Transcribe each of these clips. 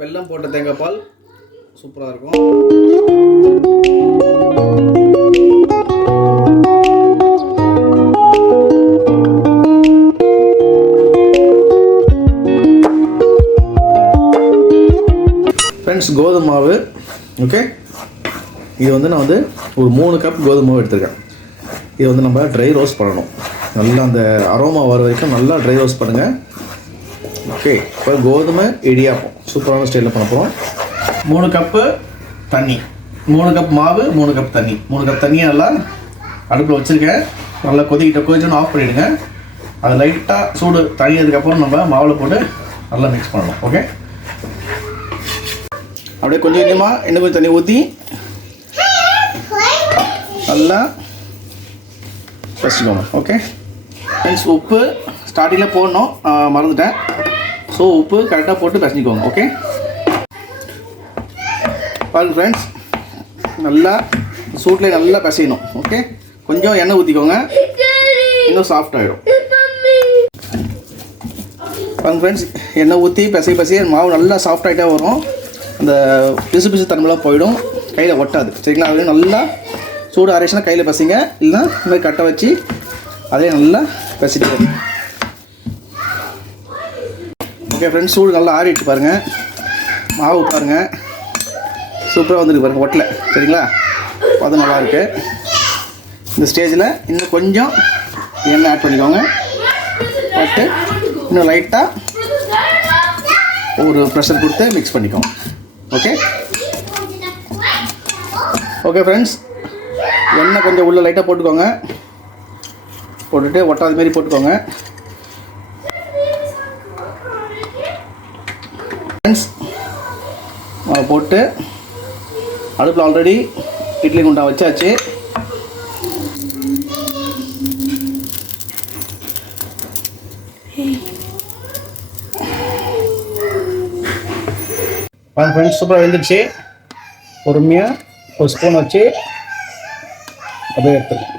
வெல்லம் போட்ட தேங்காய் பால் சூப்பராக இருக்கும். ஃப்ரெண்ட்ஸ், கோதுமை மாவு. ஓகே, இது வந்து நான் வந்து ஒரு 3 கப் கோதுமை மாவு எடுத்துருக்கேன். இது வந்து நம்ம ட்ரை ரோஸ்ட் பண்ணணும். நல்லா அந்த அரோமா வர வரைக்கும் நல்லா ட்ரை ரோஸ்ட் பண்ணுங்கள். ஓகே, இப்போ கோதுமை இடியாப்பம் சூப்பரான ஸ்டைலில் பண்ண போகிறோம். 3 கப்பு தண்ணி, 3 கப் மாவு, 3 கப் தண்ணி. 3 கப் தண்ணியை நல்லா அடுப்பில் வச்சுருக்கேன். நல்லா கொதிச்சோன்னு ஆஃப் பண்ணிவிடுங்க. அது லைட்டாக சூடு தணியதுக்கப்புறம் நம்ம மாவில் போட்டு நல்லா மிக்ஸ் பண்ணணும். ஓகே, அப்படியே கொஞ்சம் கொஞ்சமாக இன்னும் கொஞ்சம் தண்ணி ஊற்றி நல்லா பசிக்கோங்க. ஓகே ஃப்ரெண்ட்ஸ், உப்பு ஸ்டார்டிங்கில் போடணும், மறந்துட்டேன். ஸோ உப்பு கரெக்டாக போட்டு பசிக்கோங்க. ஓகே பாருங்கள் ஃப்ரெண்ட்ஸ், நல்லா சூட்லேயே நல்லா பசிக்கணும். ஓகே, கொஞ்சம் எண்ணெய் ஊற்றிக்கோங்க, இன்னும் சாஃப்ட் ஆகிடும். பாருங்கள் ஃப்ரெண்ட்ஸ், எண்ணெய் ஊற்றி பசி மாவு நல்லா சாஃப்ட் ஆகிட்டே வரும். அந்த பிசு தன்மைலாம் போயிடும், கையில் ஒட்டாது. சரிங்களா? அதுலேயும் நல்லா சூடு ஆரேஷனாக கையில் பசிங்க, இல்லைன்னா இந்த மாதிரி கட்டை வச்சு அதே நல்லா பசிட்டு வரும். ஓகே ஃப்ரெண்ட்ஸ், சூடு நல்லா ஆறிட்டு பாருங்கள். மாவு பாருங்கள் சூப்பராக வந்துருக்கு பாருங்கள், ஒட்டலை. சரிங்களா? அது நல்லாயிருக்கு. இந்த ஸ்டேஜில் இன்னும் கொஞ்சம் எண்ணெய் ஆட் பண்ணிக்கோங்க. போட்டு இன்னும் லைட்டாக ஒரு ப்ரெஷர் கொடுத்து மிக்ஸ் பண்ணிக்கோங்க. ஓகே ஓகே ஃப்ரெண்ட்ஸ், எண்ணெய் கொஞ்சம் உள்ளே லைட்டாக போட்டுக்கோங்க. போட்டுட்டு ஒட்டாத மாரி போட்டுக்கோங்க. ஃப்ரெண்ட்ஸ், போட்டு அடுப்பில் ஆல்ரெடி இட்லி குண்டா வச்சாச்சு. ஃப்ரெண்ட்ஸ், சூப்பராக வெந்துடுச்சு. பொறுமையாக ஒரு ஸ்பூன் வச்சு அப்படியே எடுத்துக்கலாம்.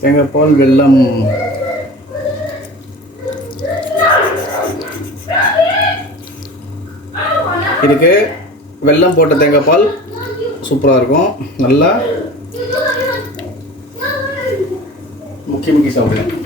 தேங்காய் பால், வெல்லம். இதுக்கு வெல்லம் போட்ட தேங்காய் பால் சூப்பராக இருக்கும். நல்லா முக்கி சாப்பிடுங்க.